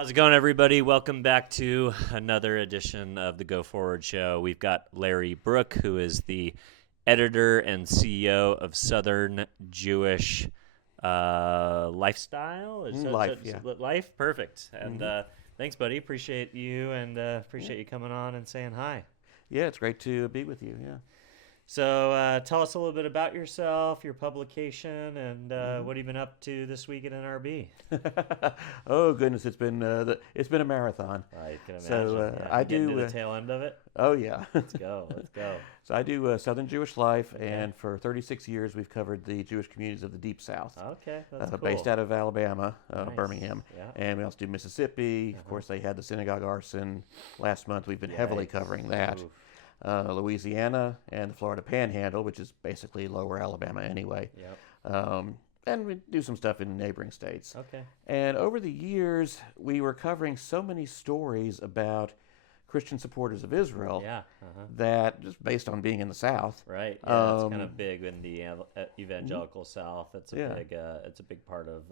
How's it going, everybody? Welcome back to another edition of the Go Forward Show. We've got Larry Brooke, who is the editor and CEO of Southern Jewish Lifestyle. Life, yeah. Life, perfect. And thanks, buddy. Appreciate you, and appreciate you coming on and saying hi. Yeah, it's great to be with you. Yeah. So tell us a little bit about yourself, your publication, and what have you been up to this week at NRB? Oh goodness, it's been a marathon. I can imagine. So Yeah, I getting do. to the tail end of it. Oh yeah. Let's go. Let's go. So I do Southern Jewish Life, and for 36 years we've covered the Jewish communities of the Deep South. Okay, that's cool. Based out of Alabama, Nice. Birmingham, Yeah. and we also do Mississippi. Of course, they had the synagogue arson last month. We've been heavily Yikes. covering that. Oof. Louisiana and the Florida Panhandle, which is basically lower Alabama anyway. Yep. And we do some stuff in neighboring states. Okay. And over the years, we were covering so many stories about Christian supporters of Israel Yeah. that, just based on being in the South, Right. Yeah, it's kind of big in the evangelical South. It's a Yeah. big part of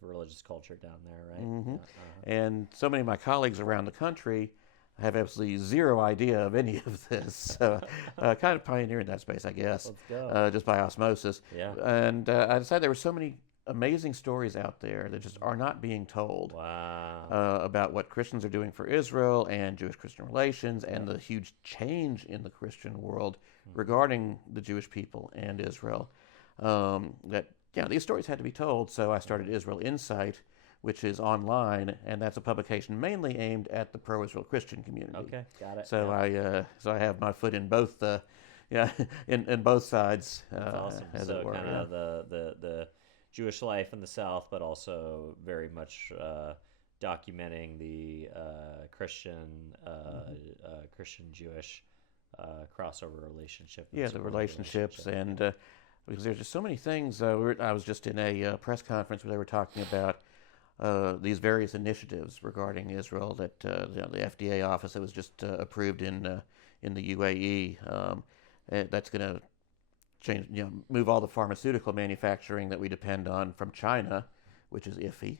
religious culture down there, right? Mhm. Yeah, and so many of my colleagues around the country have absolutely zero idea of any of this. So, kind of pioneering that space, I guess, Let's go. just by osmosis. Yeah. And I decided there were so many amazing stories out there that just are not being told. Wow. About what Christians are doing for Israel and Jewish-Christian relations and the huge change in the Christian world regarding the Jewish people and Israel. These stories had to be told, so I started Israel Insight, which is online, and that's a publication mainly aimed at the pro-Israel Christian community. Okay, got it. So Yeah. I have my foot in both in both sides. That's awesome. As So it were. kind Yeah. of the Jewish life in the South, but also very much documenting the Christian Jewish crossover relationship. and Yeah, the supportive relationships, relationship. and because there's just so many things. I was just in a press conference where they were talking about these various initiatives regarding Israel that the FDA office that was just approved in the UAE. That's going to change, move all the pharmaceutical manufacturing that we depend on from China, which is iffy,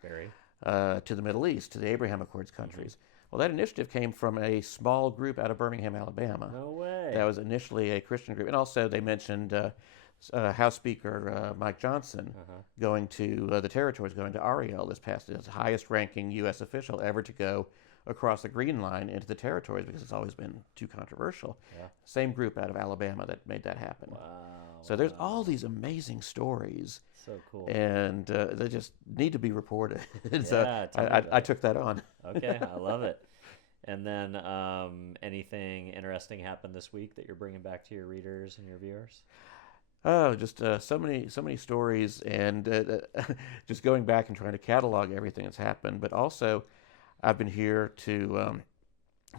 Very. to the Middle East, to the Abraham Accords countries. Well, that initiative came from a small group out of Birmingham, Alabama. No way. That was initially a Christian group, and also they mentioned House Speaker Mike Johnson going to the territories, going to Ariel this past, as the highest-ranking U.S. official ever to go across the Green Line into the territories because it's always been too controversial. Yeah. Same group out of Alabama that made that happen. Wow. So there's all these amazing stories, So cool. and they just need to be reported. And so Yeah, tell me about I it. took that on. Okay, I love it. And then anything interesting happened this week that you're bringing back to your readers and your viewers? Oh, just so many stories, and just going back and trying to catalog everything that's happened. But also, I've been here to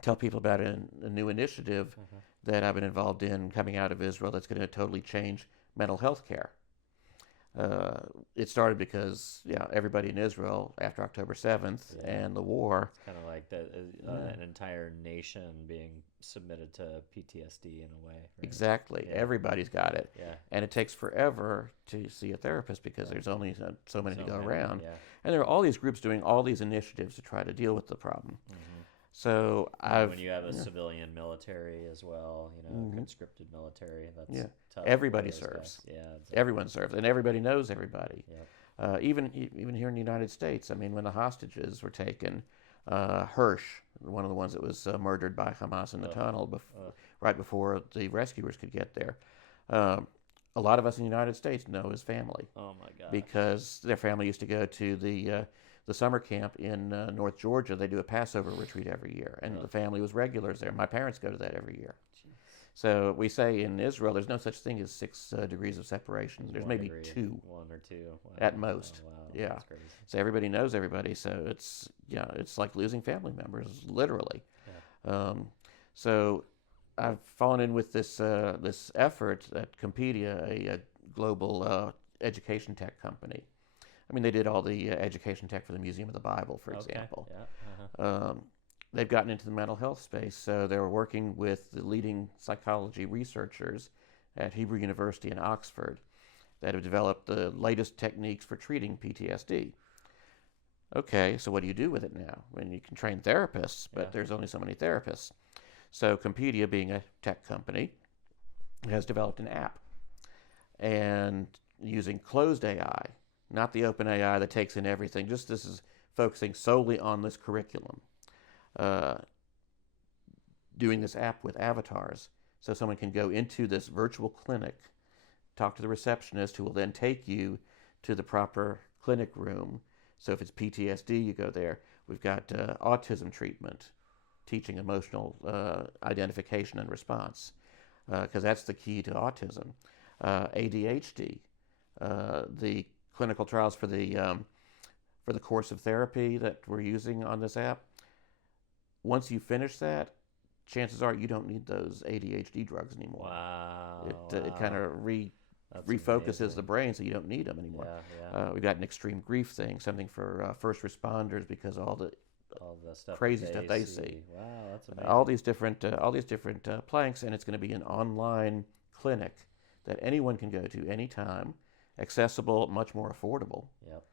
tell people about a new initiative that I've been involved in coming out of Israel that's going to totally change mental health care. It started because everybody in Israel after October 7th and the war. It's kind of like an entire nation being submitted to PTSD in a way. Right? Exactly. Yeah. Everybody's got it. Yeah. And it takes forever to see a therapist because there's only so many to go around. Yeah. And there are all these groups doing all these initiatives to try to deal with the problem. So When you have a civilian military as well, conscripted military, that's tough. Everybody for those serves. guys. Yeah. Everyone serves, and everybody knows everybody. Yep. Even here in the United States, I mean, when the hostages were taken, Hirsch, one of the ones that was murdered by Hamas in the tunnel right before the rescuers could get there. A lot of us in the United States know his family. Oh my God. Because their family used to go to the summer camp in North Georgia. They do a Passover retreat every year, and the family was regulars there. My parents go to that every year. Jeez. So we say in Israel, there's no such thing as 6 degrees of separation. There's maybe 2. 1 or 2. Wow. At most. Oh, wow. Yeah. That's crazy. So everybody knows everybody. So it's like losing family members, literally. Yeah. So I've fallen in with this effort at Compedia, a global education tech company. I mean, they did all the education tech for the Museum of the Bible, for example. Yeah. They've gotten into the mental health space, so they were working with the leading psychology researchers at Hebrew University in Oxford. that have developed the latest techniques for treating PTSD. Okay, so what do you do with it now? When you can train therapists, but Yeah. there's only so many therapists. So Compedia, being a tech company, has developed an app, and using closed AI, not the open AI that takes in everything. Just this is focusing solely on this curriculum. Uh, Doing this app with avatars, so someone can go into this virtual clinic, talk to the receptionist, who will then take you to the proper clinic room. So if it's PTSD, you go there. We've got autism treatment, teaching emotional identification and response, because that's the key to autism. ADHD, the clinical trials for the course of therapy that we're using on this app. Once you finish that, chances are you don't need those ADHD drugs anymore. Wow. It kind of refocuses amazing. the brain, so you don't need them anymore. Yeah. We've got an extreme grief thing, something for first responders, because all the All the stuff crazy that stuff they see. Wow, that's amazing. All these different planks, and it's going to be an online clinic that anyone can go to anytime, accessible, much more affordable, Yep.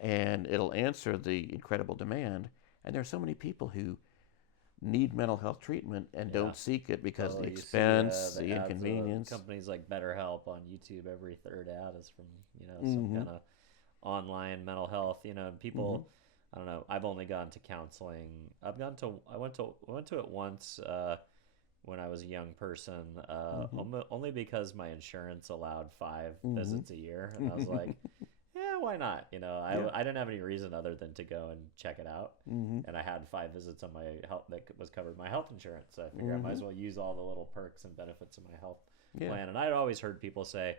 and it'll answer the incredible demand. And there's so many people who need mental health treatment and Yeah. don't seek it because of the You see, expense, the the ads of inconvenience. companies like BetterHelp on YouTube. Every third ad is from some Mm-hmm. kind of online mental health. And Mm-hmm. people. I don't know. I've only gone to counseling. I went to it once when I was a young person. Mm-hmm. Only because my insurance allowed 5 Mm-hmm. visits a year, and I was like, yeah, why not? Yeah. I didn't have any reason other than to go and check it out. Mm-hmm. And I had 5 visits on my health that was covered my health insurance. So I figured I might Mm-hmm. as well use all the little perks and benefits of my health Yeah. plan. And I'd always heard people say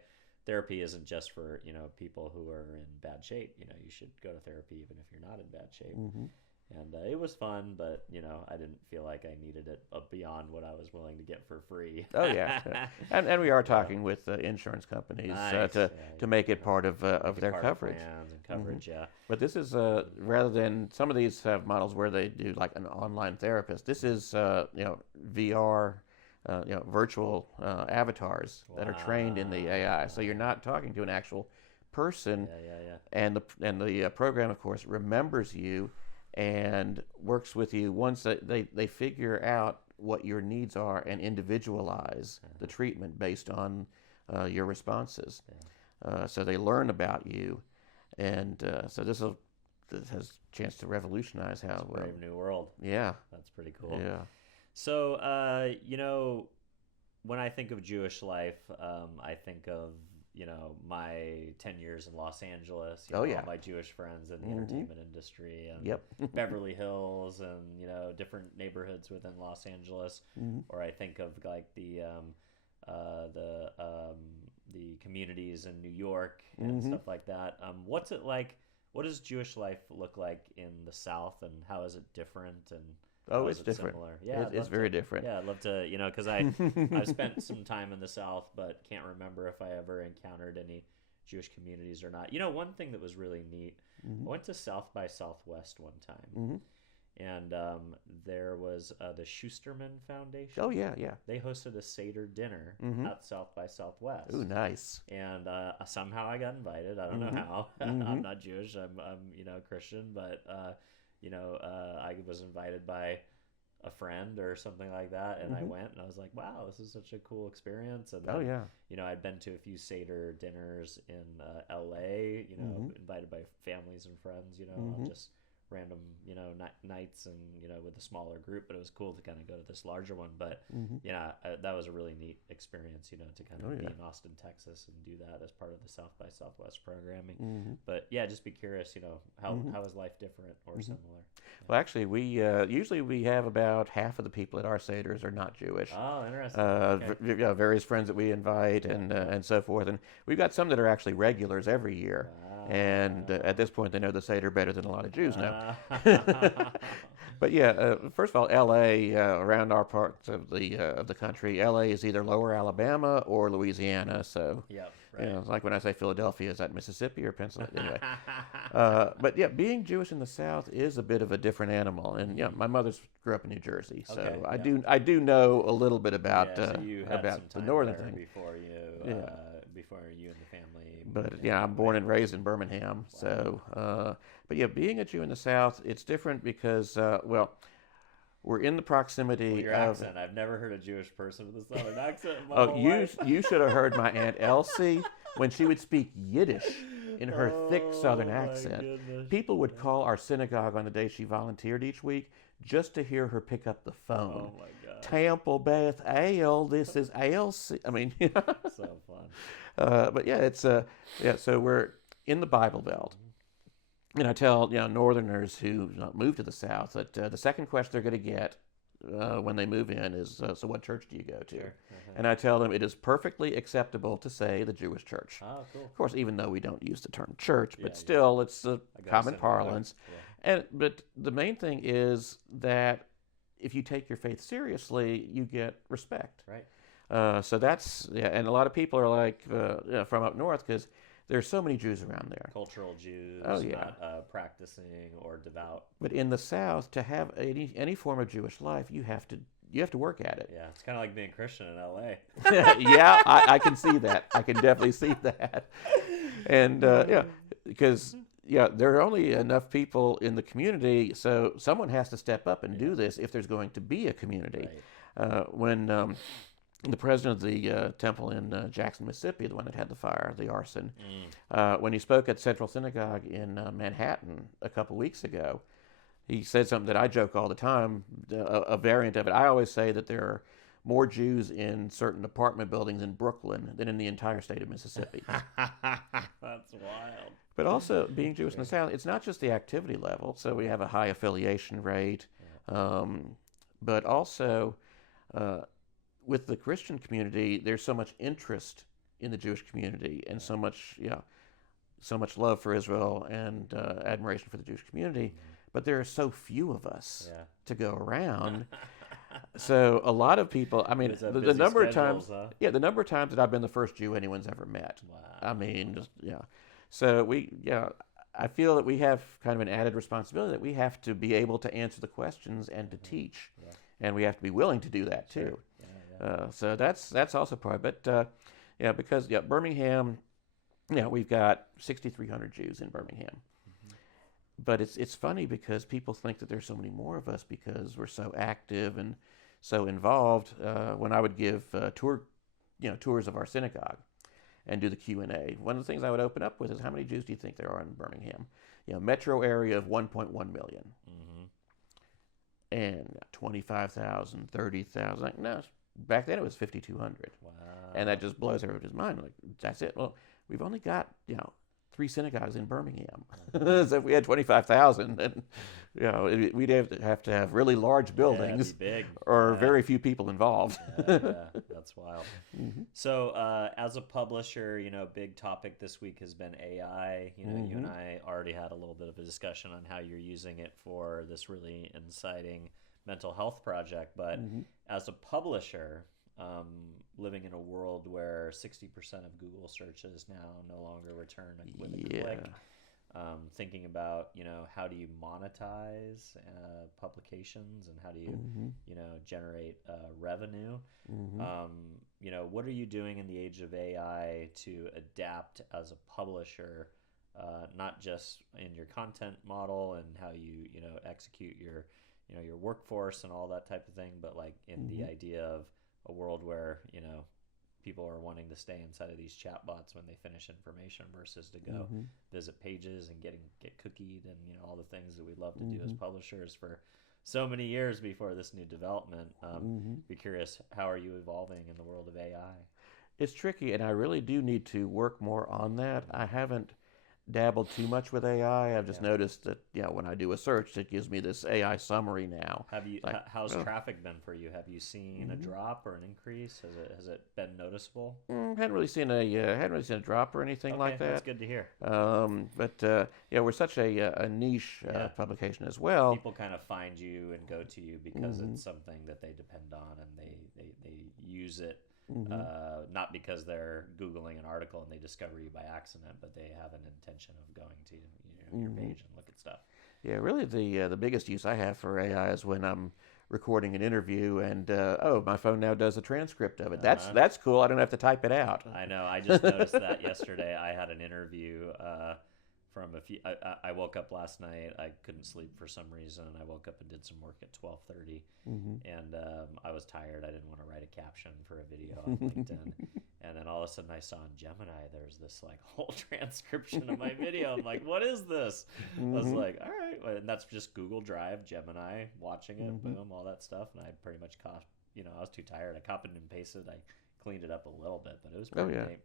therapy isn't just for, people who are in bad shape. You should go to therapy even if you're not in bad shape. Mm-hmm. And it was fun, but I didn't feel like I needed it beyond what I was willing to get for free. Oh yeah, and we are talking with insurance companies Nice. to make it part of their part coverage. plans and coverage. Yeah. But this is rather than some of these have models where they do like an online therapist. This is VR, virtual avatars that are trained in the AI. So you're not talking to an actual person, Yeah. and the program, of course, remembers you and works with you once they figure out what your needs are and individualize the treatment based on your responses. So they learn about you, and so this has a chance to revolutionize how. It's a brave new world. Yeah. That's pretty cool. Yeah. So, when I think of Jewish life, I think of, my 10 years in Los Angeles, Oh, yeah. all my Jewish friends in the Mhm. entertainment industry, and Yep. Beverly Hills, and, different neighborhoods within Los Angeles. Mhm. Or I think of like the communities in New York and Mhm. stuff like that. What's it like? What does Jewish life look like in the South, and how is it different? And Oh, how it's is it different. similar? Yeah, I'd It's love very to. different. Yeah, I'd love to. Because I've spent some time in the South, but can't remember if I ever encountered any Jewish communities or not. One thing that was really neat. Mhm. I went to South by Southwest one time, Mhm. and there was the Schusterman Foundation. Oh yeah, yeah. They hosted a Seder dinner Mhm. at South by Southwest. Ooh, nice. And somehow I got invited. I don't know Mhm. how. Mhm. I'm not Jewish. I'm Christian, but I was invited by a friend or something like that, and I Mhm. went, and I was like, wow, this is such a cool experience. And Oh then, yeah. I'd been to a few Seder dinners in LA, Mhm. invited by families and friends, on Mhm. just random, nights, and, with a smaller group, but it was cool to kind of go to this larger one. But Mhm. that was a really neat experience, to kind of Oh, be yeah. in Austin, Texas, and do that as part of the South by Southwest programming. Mhm. But yeah, just be curious, how Mhm. how is life different or Mhm. similar? Well, actually, we usually we have about half of the people at our seders are not Jewish. Oh, interesting. Okay. Various friends that we invite and so forth, and we've got some that are actually regulars every year. And at this point, they know the Seder better than a lot of Jews know. But yeah, first of all, L.A. Around our parts of the country, L.A. is either Lower Alabama or Louisiana. So Yep, right. it's like when I say Philadelphia, is that Mississippi or Pennsylvania? Anyway, but yeah, being Jewish in the South is a bit of a different animal. And yeah, my mother grew up in New Jersey, so Okay, I do know a little bit Yeah, about so you had about some the time northern there thing. before you Yeah. before you and the family. But yeah, I'm born and raised in Birmingham. Wow. So, but yeah, being a Jew in the South, it's different because, well, we're in the proximity Well, your of. accent. I've never heard a Jewish person with a Southern accent in my Oh, whole you life. you should have heard my Aunt Elsie when she would speak Yiddish in her thick Southern Oh, my accent. goodness. People would call our synagogue on the day she volunteered each week just to hear her pick up the phone. Oh my gosh. Temple Beth Ale, this is ALC. I mean, So fun. but yeah, it's yeah. So we're in the Bible Belt, and I tell Northerners who move to the South that the second question they're going to get when they move in is, so what church do you go to? Sure. And I tell them it is perfectly acceptable to say the Jewish church. Oh, cool. Of course, even though we don't use the term church, but Yeah, still it's a I go to common synagogue. parlance. Yeah. But the main thing is that if you take your faith seriously, you get respect. Right. So that's, yeah, and a lot of people are like from up north because there's so many Jews around there. Cultural Jews, Oh, yeah. not practicing or devout. But in the South, to have any form of Jewish life, you have to work at it. Yeah, it's kind of like being Christian in L.A. Yeah, I can see that. I can definitely see that. And yeah, because there are only enough people in the community, so someone has to step up and do this if there's going to be a community. Right. When the president of the temple in Jackson, Mississippi, the one that had the fire, the arson, when he spoke at Central Synagogue in Manhattan a couple weeks ago, he said something that I joke all the time, a variant of it. I always say that there are more Jews in certain apartment buildings in Brooklyn than in the entire state of Mississippi. That's wild. But also, being Jewish in the South, it's not just the activity level. So we have a high affiliation rate, but also with the Christian community, there's so much interest in the Jewish community and so much love for Israel and admiration for the Jewish community. But there are so few of us to go around. So a lot of people, I mean, the number of times, the number of times that I've been the first Jew anyone's ever met. Wow. I mean, just, So I feel that we have kind of an added responsibility that we have to be able to answer the questions and to teach, and we have to be willing to do that too. Sure. So that's also part. But because Birmingham, we've got 6,300 Jews in Birmingham. But it's funny because people think that there's so many more of us because we're so active and so involved. When I would give tours of our synagogue and do the Q&A, one of the things I would open up with is, how many Jews do you think there are in Birmingham? Metro area of 1.1 million. And 25,000, 30,000. Like, no, back then it was 5,200. Wow. And that just blows everybody's mind. Like, that's it. Well, we've only got, 3 synagogues in Birmingham. So if we had 25,000, then we'd have to have really large buildings, big. or very few people involved. That's wild. So as a publisher, big topic this week has been AI. You and I already had a little bit of a discussion on how you're using it for this really inciting mental health project. But as a publisher, living in a world where 60% of Google searches now no longer return with a click. Thinking about, how do you monetize publications, and how do you, generate revenue? What are you doing in the age of AI to adapt as a publisher, not just in your content model and how you, execute your, your workforce and all that type of thing, but like in the idea of a world where, people are wanting to stay inside of these chatbots when they finish information versus to go visit pages and get cookied and all the things that we love to do as publishers for so many years before this new development. Be curious, how are you evolving in the world of AI? It's tricky, and I really do need to work more on that. I haven't dabbled too much with AI. I've just noticed that when I do a search, it gives me this AI summary now. Have you? How's traffic been for you? Have you seen a drop or an increase? Has it been noticeable? Hadn't really seen a drop or anything like that. That's good to hear. But we're such a niche publication as well. People kind of find you and go to you because it's something that they depend on, and they use it. Not because they're Googling an article and they discover you by accident, but they have an intention of going to your page and look at stuff. Yeah, really the biggest use I have for AI is when I'm recording an interview, and oh, my phone now does a transcript of it. That's cool. I don't have to type it out. I know. I just noticed that yesterday. I had an interview from a few. I woke up last night. I couldn't sleep for some reason. I woke up and did some work at 12:30, and I was tired. I didn't want to write a caption for a video on LinkedIn, and then all of a sudden I saw in Gemini there's this like whole transcription of my video. I'm like, what is this? I was like, all right, and that's just Google Drive, Gemini, watching it, boom, all that stuff, and I pretty much I was too tired. I copied and pasted. I cleaned it up a little bit, but it was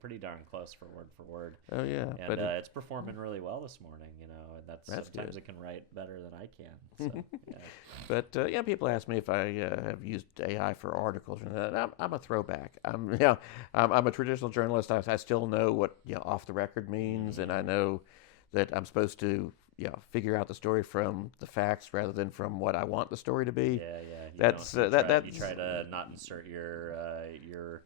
pretty darn close for word. Oh yeah, and but it's performing really well this morning. And that's sometimes good. it can write better than I can. So, yeah. But people ask me if I have used AI for articles, and I'm a throwback. I'm a traditional journalist. I still know what off the record means, and I know that I'm supposed to figure out the story from the facts rather than from what I want the story to be. Yeah. You try to not insert your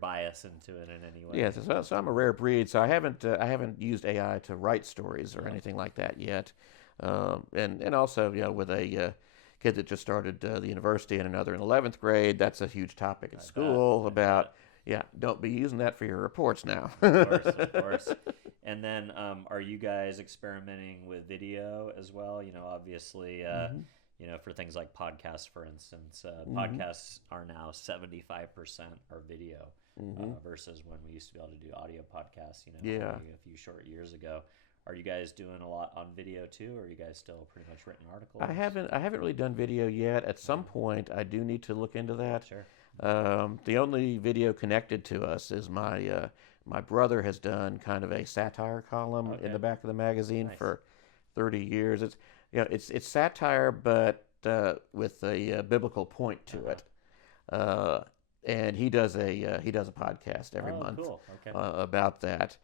bias into it in any way. Yeah, so I'm a rare breed. So I haven't used AI to write stories or anything like that yet. And also with a kid that just started the university and another in 11th grade, that's a huge topic at school about. Yeah, don't be using that for your reports now. Of course. And then, are you guys experimenting with video as well? Obviously, for things like podcasts, for instance, podcasts are now 75% are video versus when we used to be able to do audio podcasts, only a few short years ago. Are you guys doing a lot on video too, or are you guys still pretty much written articles? I haven't really done video yet. At some point, I do need to look into that. Sure. The only video connected to us is my brother has done kind of a satire column in the back of the magazine for 30 years. It's satire, but with a biblical point to it. And he does a podcast every month about that.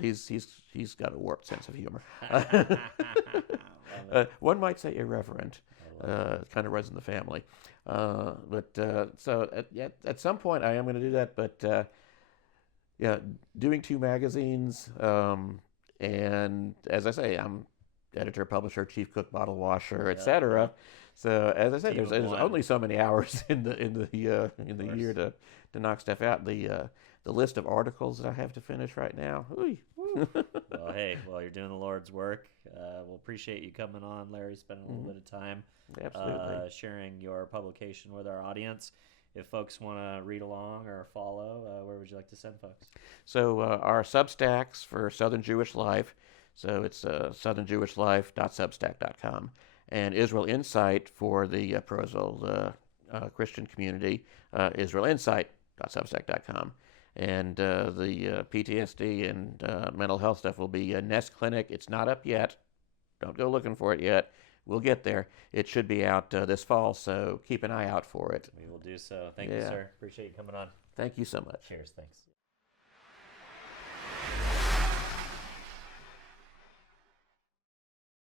He's got a warped sense of humor. One might say irreverent. Kind of runs in the family. So at some point I am going to do that. But doing 2 magazines, and as I say, I'm editor, publisher, chief cook, bottle washer, etc. So as I said, there's only so many hours in the year to knock stuff out. The list of articles that I have to finish right now. Well, you're doing the Lord's work. We'll appreciate you coming on, Larry, spending a little bit of time sharing your publication with our audience. If folks want to read along or follow, where would you like to send folks? So our Substacks for Southern Jewish Life. So it's southernjewishlife.substack.com. And Israel Insight for the pro-Israel Christian community, israelinsight.substack.com. And the PTSD and mental health stuff will be a Nest Clinic. It's not up yet. Don't go looking for it yet. We'll get there. It should be out this fall, so keep an eye out for it. We will do so. Thank you, sir. Appreciate you coming on. Thank you so much. Cheers. Thanks.